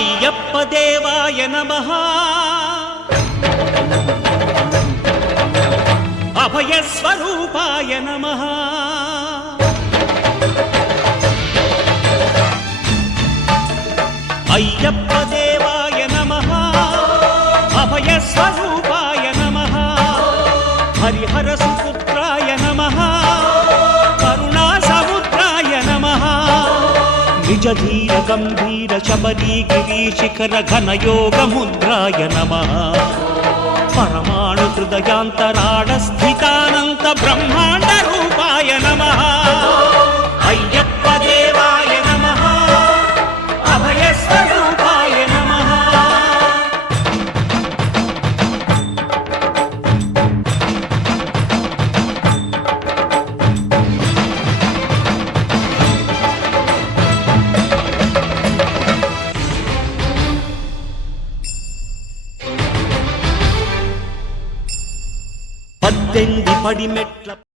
అయ్యప్ప దేవాయ నమః అభయ స్వరూపాయ నమః అయ్యప్ప దేవాయ నమః అభయ స్వరూపాయ నమః హరిహర సుపుత్రాయ నమః కరుణా సముద్రాయ నమః నిజ ధీర గంభీర శబరీ గిరీ శిఖర ఘన యోగ ముద్రాయ నమః పరమాణు హృదయాంతరాళ స్థితానంత బ్రహ్మాండ రూపాయ నమః అయ్యప్ప దేవాయ నమః అభయ స్వరూపాయ నమః పద్దెనిమిది పడిమెట్ల